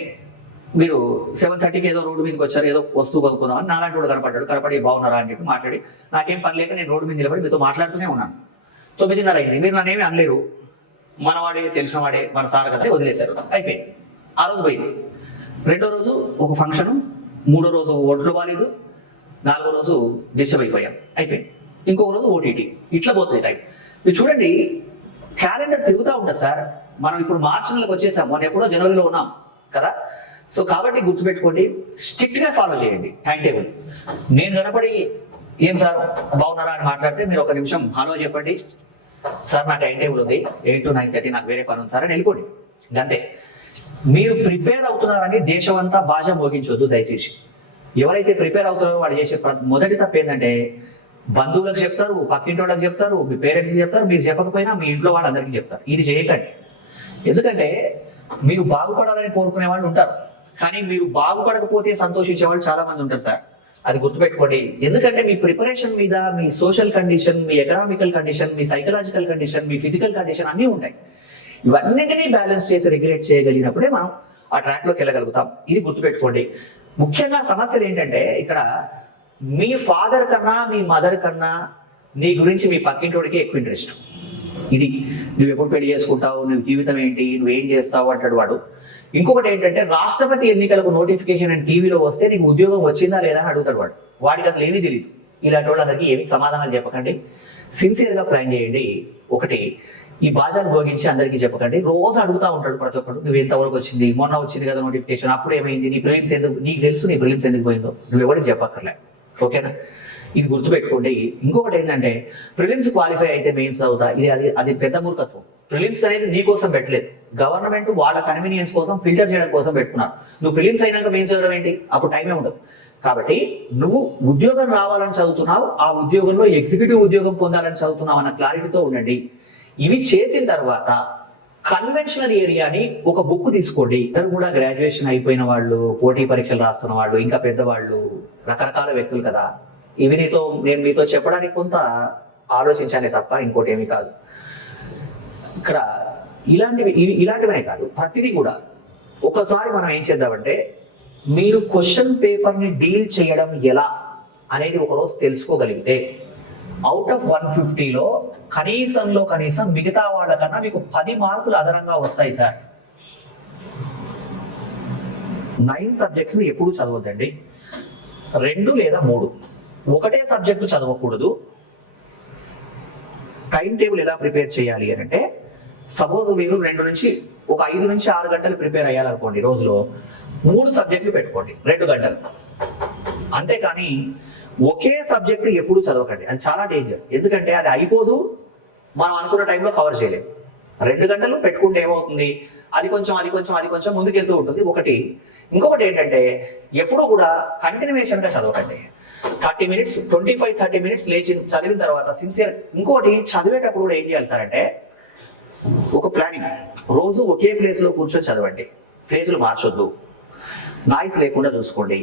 మీరు 7:30కి ఏదో రోడ్డు మీదకి వచ్చారు, ఏదో వస్తువు కొనుక్కుందామని నాలాంటి కనపడి బాగున్నారా అని చెప్పి మాట్లాడి, నాకేం పని లేక నేను రోడ్డు మీద నిలబడి మీతో మాట్లాడుతూనే ఉన్నాను. 9:30 అయింది, మీరు నన్నేమీ అనలేరు, మనవాడే తెలిసిన వాడే మన సార్ కదే వదిలేశారు, అయిపోయింది. ఆ రోజు పోయింది. 2వ రోజు ఒక ఫంక్షను, 3వ రోజు ఒడ్లు బాలేదు, 4వ రోజు డిస్టర్బ్ అయిపోయాం, అయిపోయింది. ఇంకొక రోజు ఓటీటీ, ఇట్లా పోతుంది టైం. మీరు చూడండి, క్యాలెండర్ తిరుగుతూ ఉంటుంది సార్. మనం ఇప్పుడు మార్చి నెలకు వచ్చేసాం, మనం ఎప్పుడో జనవరిలో ఉన్నాం కదా. సో కాబట్టి గుర్తుపెట్టుకోండి, స్ట్రిక్ట్ గా ఫాలో చేయండి టైం టేబుల్. నేను కనపడి ఏం సార్ బాగున్నారా అని మాట్లాడితే మీరు ఒక నిమిషం హలో చెప్పండి, సార్ నా టైం టేబుల్ ఉంది 8 to 9:30 నాకు వేరే పని ఉంది సార్ అని వెళ్ళిపోండి. అంతే. మీరు ప్రిపేర్ అవుతున్నారని దేశం అంతా బాజా మోగించొద్దు దయచేసి. ఎవరైతే ప్రిపేర్ అవుతున్నారో వాళ్ళు చేసే మొదటి తప్పు ఏంటంటే బంధువులకు చెప్తారు, పక్కింటి వాళ్ళకి చెప్తారు, మీ పేరెంట్స్కి చెప్తారు, మీరు చెప్పకపోయినా మీ ఇంట్లో వాళ్ళందరికీ చెప్తారు. ఇది చేయకండి. ఎందుకంటే మీరు బాగుపడాలని కోరుకునే వాళ్ళు ఉంటారు, కానీ మీరు బాగుపడకపోతే సంతోషించే వాళ్ళు చాలా మంది ఉంటారు సార్. అది గుర్తుపెట్టుకోండి. ఎందుకంటే మీ ప్రిపరేషన్ మీద మీ సోషల్ కండిషన్, మీ ఎకనామికల్ కండిషన్, మీ సైకలాజికల్ కండిషన్, మీ ఫిజికల్ కండిషన్ అన్నీ ఉంటాయి. ఇవన్నిటినీ బ్యాలెన్స్ చేసి రెగ్యులేట్ చేయగలిగినప్పుడే మనం ఆ ట్రాక్ లోకి వెళ్ళగలుగుతాం. ఇది గుర్తుపెట్టుకోండి. ముఖ్యంగా సమస్యలు ఏంటంటే ఇక్కడ మీ ఫాదర్ కన్నా మీ మదర్ కన్నా నీ గురించి మీ పక్కింటోడికి ఎక్కువ ఇంట్రెస్ట్. ఇది నువ్వు ఎప్పుడు పెళ్లి చేసుకుంటావు, నువ్వు జీవితం ఏంటి, నువ్వేం చేస్తావు అంటాడు వాడు. ఇంకొకటి ఏంటంటే రాష్ట్రపతి ఎన్నికలకు నోటిఫికేషన్ అని టీవీలో వస్తే నీకు ఉద్యోగం వచ్చిందా లేదా అని అడుగుతాడు వాడు. వాడికి అసలు ఏమీ తెలియదు. ఇలాంటి వాళ్ళందరికీ ఏమి సమాధానాలు చెప్పకండి, సిన్సియర్గా ప్లాన్ చేయండి. ఒకటి, ఈ బాజాలు భోగించి అందరికీ చెప్పకండి. రోజు అడుగుతా ఉంటాడు ప్రతి ఒక్కడు, నువ్వు ఎంతవరకు వచ్చింది, మొన్న వచ్చింది కదా నోటిఫికేషన్, అప్పుడు ఏమైంది, నీ ప్రిలిమ్స్ ఎందుకు, నీకు తెలుసు నీ ప్రిలిమ్స్ ఎందుకు పోయిందో, నువ్వు ఎవరికి చెప్పక్కర్లే. ఓకేనా? ఇది గుర్తుపెట్టుకోండి. ఇంకొకటి ఏంటంటే ప్రిలిమ్స్ క్వాలిఫై అయితే మెయిన్స్ అవుతా, అది పెద్ద మూర్ఖత్వం. ప్రిలిమ్స్ అనేది నీ కోసం పెట్టలేదు, గవర్నమెంట్ వాళ్ళ కన్వీనియన్స్ కోసం ఫిల్టర్ చేయడం కోసం పెట్టుకున్నారు. నువ్వు ప్రిలిమ్స్ అయినాక మెయిన్స్ చదవడం ఏంటి, అప్పుడు టైమే ఉండదు. కాబట్టి నువ్వు ఉద్యోగం రావాలని చదువుతున్నావు, ఆ ఉద్యోగంలో ఎగ్జిక్యూటివ్ ఉద్యోగం పొందాలని చదువుతున్నావు అన్న క్లారిటీతో ఉండండి. ఇవి చేసిన తర్వాత కన్వెన్షనల్ ఏరియాని ఒక బుక్ తీసుకోండి. ఇద్దరు కూడా గ్రాడ్యుయేషన్ అయిపోయిన వాళ్ళు, పోటీ పరీక్షలు రాస్తున్న వాళ్ళు, ఇంకా పెద్దవాళ్ళు, రకరకాల వ్యక్తులు కదా. ఇవి నేను మీతో చెప్పడానికి కొంత ఆలోచించానే తప్ప ఇంకోటి ఏమీ కాదు. ఇక్కడ ఇలాంటివనే కాదు, ప్రతిదీ కూడా ఒకసారి మనం ఏం చేద్దామంటే, మీరు క్వశ్చన్ పేపర్ని డీల్ చేయడం ఎలా అనేది ఒకరోజు తెలుసుకోగలిగితే అవుట్ ఆఫ్ 150లో కనీసం మిగతా వాళ్ళకన్నా మీకు 10 మార్కులు అదనంగా వస్తాయి సార్. 9 సబ్జెక్ట్స్ ఎప్పుడు చదవద్దండి, 2 లేదా 3 ఒకటే సబ్జెక్టు చదవకూడదు. టైం టేబుల్ ఎలా ప్రిపేర్ చేయాలి అని అంటే, సపోజ్ మీరు 5 నుంచి 6 గంటలు ప్రిపేర్ అయ్యాలనుకోండి, రోజులో 3 సబ్జెక్టులు పెట్టుకోండి 2 గంటలు. అంతేకాని ఒకే సబ్జెక్టు ఎప్పుడు చదవకండి, అది చాలా డేంజర్. ఎందుకంటే అది అయిపోదు, మనం అనుకున్న టైంలో కవర్ చేయలేము. 2 గంటలు పెట్టుకుంటే ఏమవుతుంది, అది కొంచెం ముందుకెళ్తూ ఉంటుంది. ఇంకొకటి ఏంటంటే, ఎప్పుడు కూడా కంటిన్యూషన్ గా చదవకండి. 25-30 మినిట్స్ లేచి చదివిన తర్వాత సిన్సియర్. ఇంకోటి, చదివేటప్పుడు కూడా ఏం చేయాలి సార్ అంటే, ఒక ప్లానింగ్. రోజు ఒకే ప్లేస్ లో కూర్చొని చదవండి, ప్లేసులు మార్చొద్దు, నాయిస్ లేకుండా చూసుకోండి.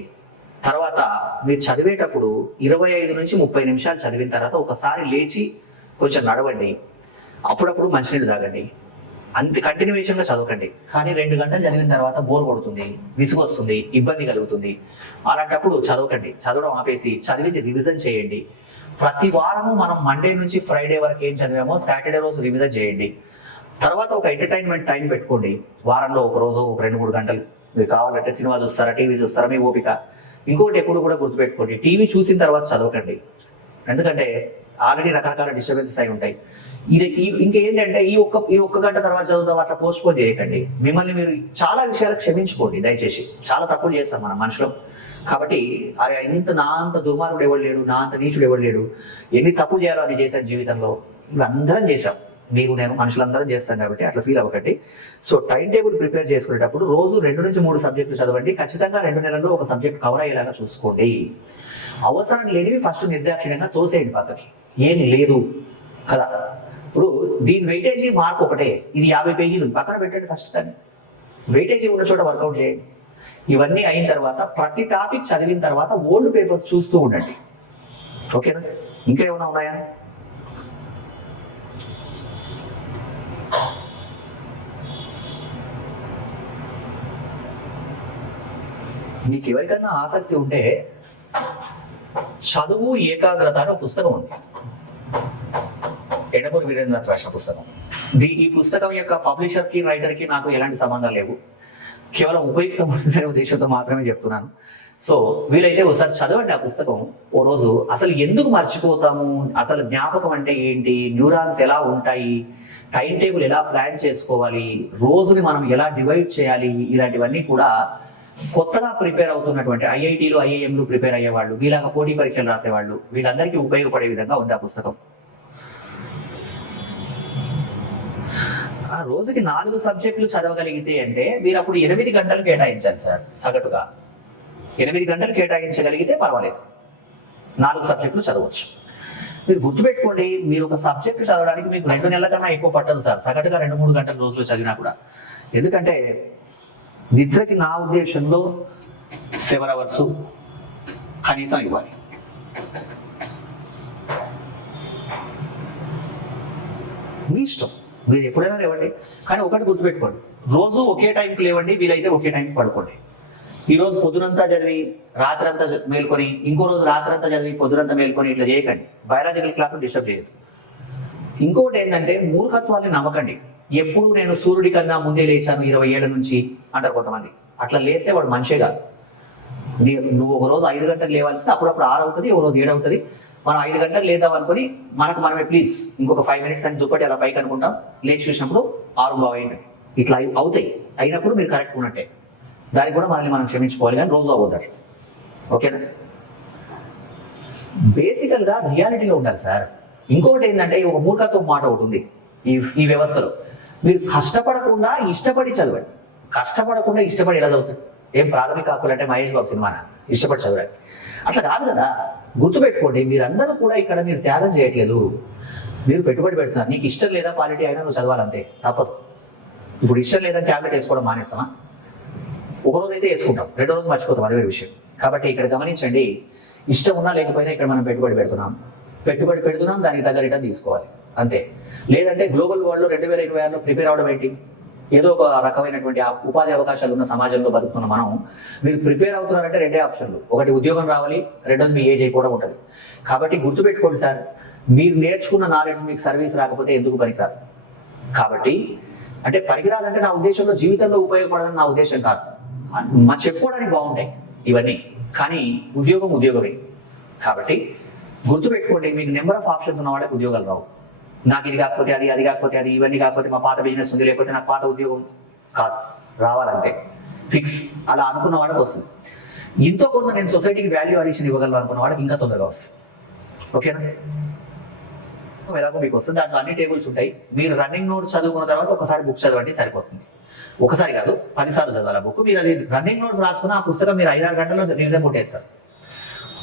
తర్వాత మీరు చదివేటప్పుడు 25 నుంచి 30 నిమిషాలు చదివిన తర్వాత ఒకసారి లేచి కొంచెం నడవండి, అప్పుడప్పుడు మంచినీళ్ళు తాగండి. అంత కంటిన్యూషన్గా చదవకండి. కానీ 2 గంటలు చదివిన తర్వాత బోర్ కొడుతుంది, విసుగు వస్తుంది, ఇబ్బంది కలుగుతుంది. అలాంటప్పుడు చదవకండి, చదవడం ఆపేసి చదివింది రివిజన్ చేయండి. ప్రతి వారము మనం మండే నుంచి ఫ్రైడే వరకు ఏం చదివామో సాటర్డే రోజు రివిజన్ చేయండి. తర్వాత ఒక ఎంటర్టైన్మెంట్ టైం పెట్టుకోండి, వారంలో ఒక రోజు 2-3 గంటలు. మీరు కావాలంటే సినిమా చూస్తారా, టీవీ చూస్తారా, మీ ఓపిక. ఇంకొకటి ఎప్పుడు కూడా గుర్తుపెట్టుకోండి, టీవీ చూసిన తర్వాత చదవకండి, ఎందుకంటే ఆల్రెడీ రకరకాల డిస్టర్బెన్సెస్ అయి ఉంటాయి. ఇంకేంటంటే ఈ ఒక్క గంట తర్వాత చదువుతాం అట్లా పోస్ట్పోన్ చేయకండి. మిమ్మల్ని మీరు చాలా విషయాలకు క్షమించుకోండి దయచేసి. చాలా తప్పులు చేస్తాం మనం మనుషులు. కాబట్టి అరే నా అంత దుర్మార్గుడు ఎవడు లేడు, నా అంత నీచుడు ఎవడు లేడు, ఎన్ని తప్పులు చేయాలో అది చేశాను జీవితంలో. ఇవి అందరం చేశాం, నేను మనుషులందరం చేస్తాం. కాబట్టి అట్లా ఫీల్ అవ్వకండి. సో టైం టేబుల్ ప్రిపేర్ చేసుకునేటప్పుడు రోజు 2 నుంచి 3 సబ్జెక్టులు చదవండి. ఖచ్చితంగా 2 నెలల్లో ఒక సబ్జెక్ట్ కవర్ అయ్యేలాగా చూసుకోండి. అవసరం లేనివి ఫస్ట్ నిర్దాక్షిణ్యంగా తోసేయండి పక్కకి, ఏం లేదు కదా. ఇప్పుడు దీని వెయిటేజీ మార్క్ ఒకటే, ఇది 50 పేజీలు పక్కన పెట్టండి. ఫస్ట్ దాన్ని వెయిటేజీ ఉన్న చోట వర్కౌట్ చేయండి. ఇవన్నీ అయిన తర్వాత ప్రతి టాపిక్ చదివిన తర్వాత ఓల్డ్ పేపర్స్ చూస్తూ ఉండండి. ఓకేనా? ఇంకా ఏమైనా ఉన్నాయా? మీకు ఎవరికన్నా ఆసక్తి ఉంటే చదువు ఏకాగ్రత అనే పుస్తకం ఉంది, ఎడమూరి వీరేంద్రనాథ్ రాసిన పుస్తకం. ఈ పుస్తకం యొక్క పబ్లిషర్ కి రైటర్ కి నాకు ఎలాంటి సంబంధం లేవు, కేవలం ఉపయుక్తమవుతుందనే ఉద్దేశంతో మాత్రమే చెప్తున్నాను. సో వీలైతే ఒకసారి చదవండి ఆ పుస్తకం ఓ రోజు. అసలు ఎందుకు మర్చిపోతాము, అసలు జ్ఞాపకం అంటే ఏంటి, న్యూరాన్స్ ఎలా ఉంటాయి, టైం టేబుల్ ఎలా ప్లాన్ చేసుకోవాలి, రోజుని మనం ఎలా డివైడ్ చేయాలి, ఇలాంటివన్నీ కూడా కొత్తగా ప్రిపేర్ అవుతున్నటువంటి ఐఐటీలు ఐఐఎంలు ప్రిపేర్ అయ్యేవాళ్ళు, వీలాగా పోటీ పరీక్షలు రాసేవాళ్ళు, వీళ్ళందరికీ ఉపయోగపడే విధంగా ఉంది ఆ పుస్తకం. ఆ రోజుకి 4 సబ్జెక్టులు చదవగలిగితే అంటే మీరు అప్పుడు 8 గంటలు కేటాయించాలి సార్. సగటుగా 8 గంటలు కేటాయించగలిగితే పర్వాలేదు, 4 సబ్జెక్టులు చదవచ్చు. మీరు గుర్తుపెట్టుకోండి, మీరు ఒక సబ్జెక్టు చదవడానికి మీకు 2 నెలల కన్నా ఎక్కువ పట్టదు సార్, సగటుగా 2-3 గంటల రోజులు చదివినా కూడా. ఎందుకంటే నిద్రకి నా ఉద్దేశంలో 7 అవర్స్ కనీసం ఇవ్వాలి. మీ ఇష్టం, మీరు ఎప్పుడైనా లేవండి. కానీ ఒకటి గుర్తుపెట్టుకోండి, రోజు ఒకే టైంకి లేవండి, వీలైతే ఒకే టైంకి పడుకోండి. ఈ రోజు పొద్దునంతా చదివి రాత్రంతా మేల్కొని, ఇంకో రోజు రాత్రంతా చదివి పొద్దునంతా మేల్కొని ఇట్లా చేయకండి. బయాలజికల్ క్లాక్ డిస్టర్బ్ చేయదు. ఇంకొకటి ఏంటంటే, మూర్ఖత్వాన్ని నమ్మకండి. ఎప్పుడు నేను సూర్యుడి కన్నా ముందే లేచాను 20 ఏళ్ల నుంచి అంటారు కొంతమంది. అట్లా లేస్తే వాడు మనిషే కాదు. నువ్వు ఒక రోజు 5 గంటలకు లేవాల్సింది అప్పుడప్పుడు 6 అవుతుంది, ఒక రోజు 7 అవుతుంది. మనం 5 గంటలకు లేద్దాం అనుకుని మనమే ప్లీజ్ ఇంకొక 5 మినిట్స్ అని దుప్పటి అలా పైకి అనుకుంటాం, లేచి చూసినప్పుడు 6:15 అయింది. ఇట్లా అవుతాయి. అయినప్పుడు మీరు కరెక్ట్ ఉన్నట్టే, దానికి కూడా మనల్ని మనం క్షమించుకోవాలి, కానీ రోజు అవ్వద్దు. ఓకేనా? బేసికల్ గా రియాలిటీలో ఉండాలి సార్. ఇంకొకటి ఏంటంటే, ఒక మూర్ఖత్వం మాట ఒకటి ఉంది ఈ వ్యవస్థలో. మీరు కష్టపడకుండా ఇష్టపడి చదవండి. కష్టపడకుండా ఇష్టపడి ఎలా చదువుతుంది? ఏం ప్రాథమిక హక్కులు అంటే మహేష్ బాబు సినిమా ఇష్టపడి చదవండి? అట్లా కాదు కదా. గుర్తుపెట్టుకోండి, మీరందరూ కూడా ఇక్కడ మీరు త్యాగం చేయట్లేదు. మీరు పెట్టుబడి పెడుతున్నారు, నీకు ఇష్టం లేదా క్వాలిటీ అయినా నువ్వు చదవాలంతే, తప్పదు. ఇప్పుడు ఇష్టం లేదా ట్యాబ్లెట్ వేసుకోవడం మానేస్తామా? ఒక రోజు అయితే వేసుకుంటాం, రెండో రోజు మర్చిపోతాం, అదే వేరే విషయం. కాబట్టి ఇక్కడ గమనించండి, ఇష్టం ఉన్నా లేకపోయినా ఇక్కడ మనం పెట్టుబడి పెడుతున్నాం, దానికి తగ్గ రిటర్న్ తీసుకోవాలి అంతే. లేదంటే గ్లోబల్ వరల్డ్లో 2026లో ప్రిపేర్ అవడం ఏంటి? ఏదో ఒక రకమైనటువంటి ఉపాధి అవకాశాలు ఉన్న సమాజంలో బతుకుతున్న మనం, మీరు ప్రిపేర్ అవుతున్నారంటే రెండే ఆప్షన్లు, ఒకటి ఉద్యోగం రావాలి, రెండోది మీ ఏజ్ అయిపోవడం ఉంటుంది. కాబట్టి గుర్తుపెట్టుకోండి సార్, మీరు నేర్చుకున్న నాలెడ్జ్ మీకు సర్వీస్ రాకపోతే ఎందుకు పనికిరాదు. కాబట్టి అంటే పనికిరాదంటే నా ఉద్దేశంలో జీవితంలో ఉపయోగపడదని నా ఉద్దేశం కాదు, మా చెప్పుకోవడానికి బాగుంటాయి ఇవన్నీ, కానీ ఉద్యోగమే. కాబట్టి గుర్తుపెట్టుకోండి, మీకు నెంబర్ ఆఫ్ ఆప్షన్స్ ఉన్న వాళ్ళకి ఉద్యోగాలు రావు. నాకు ఇది కాకపోతే అది కాకపోతే అది, ఇవన్నీ కాకపోతే మా పాత బిజినెస్ ఉంది, లేకపోతే నాకు పాత ఉద్యోగం కాదు, రావాలంతే ఫిక్స్. అలా అనుకున్న వాళ్ళకి వస్తుంది. ఇంతో కొంత నేను సొసైటీకి వాల్యూ అడిషన్ ఇవ్వగలను అనుకున్న వాళ్ళకి ఇంకా తొందరగా వస్తుంది. ఓకేనా? ఎలాగో మీకు వస్తుంది, దాంట్లో అన్ని టేబుల్స్ ఉంటాయి. మీరు రన్నింగ్ నోట్స్ చదువుకున్న తర్వాత ఒకసారి బుక్ చదవండి, సరిపోతుంది. ఒకసారి కాదు 10 సార్లు చదవాలి బుక్. మీరు అది రన్నింగ్ నోట్స్ రాసుకున్న ఆ పుస్తకం మీరు 5-6 గంటల్లో నిజం కొట్టేస్తారు.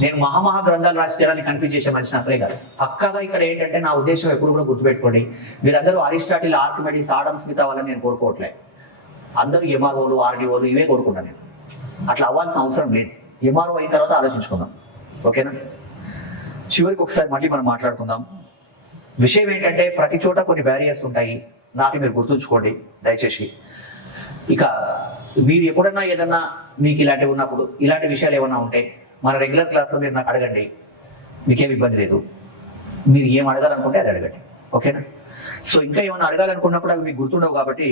నేను మహా గ్రంథాలు రాసి జనాన్ని కన్ఫ్యూజ్ చేసే మనిషిని అసలే కాదు. పక్కాగా ఇక్కడ ఏంటంటే నా ఉద్దేశం ఎప్పుడు కూడా గుర్తుపెట్టుకోండి, మీరందరూ అరిస్టాటిల్, ఆర్కిమెడిస్, ఆడమ్ స్మిత్ అవ్వాలని నేను కోరుకోవట్లే. అందరూ ఎంఆర్ఓలు, ఆర్డీఓలు ఇవే కోరుకుంటాను నేను. అట్లా అవ్వాల్సిన అవసరం లేదు. ఎంఆర్ఓ అయిన తర్వాత ఆలోచించుకుందాం. ఓకేనా? చివరికి ఒకసారి మళ్ళీ మనం మాట్లాడుకుందాం. విషయం ఏంటంటే ప్రతి చోట కొన్ని బ్యారియర్స్ ఉంటాయి, నాసి మీరు గుర్తుంచుకోండి దయచేసి. ఇక మీరు ఎప్పుడన్నా ఏదన్నా మీకు ఇలాంటివి ఉన్నప్పుడు, ఇలాంటి విషయాలు ఏమన్నా ఉంటే మన రెగ్యులర్ క్లాస్లో మీరు నాకు అడగండి, మీకేం ఇబ్బంది లేదు. మీరు ఏం అడగాలనుకుంటే అది అడగండి. ఓకేనా? సో ఇంకా ఏమైనా అడగాలనుకున్నప్పుడు అవి మీకు గుర్తుండవు కాబట్టి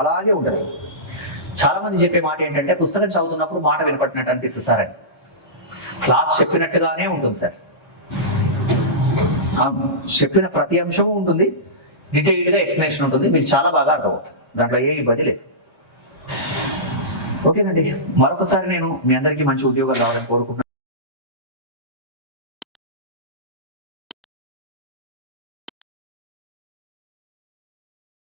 అలాగే ఉంటుంది. చాలా మంది చెప్పే మాట ఏంటంటే పుస్తకం చదువుతున్నప్పుడు మాట వినపట్టినట్టు అనిపిస్తుంది సార్ అని. క్లాస్ చెప్పినట్టుగానే ఉంటుంది సార్, చెప్పిన ప్రతి అంశం ఉంటుంది, డీటెయిల్డ్గా ఎక్స్ప్లెనేషన్ ఉంటుంది, మీకు చాలా బాగా అర్థమవుతుంది, దాంట్లో ఏ ఇబ్బంది లేదు. ఓకేనండి, మరొకసారి నేను మీ అందరికీ మంచి ఉద్యోగాలు రావాలని కోరుకుంటున్నాను.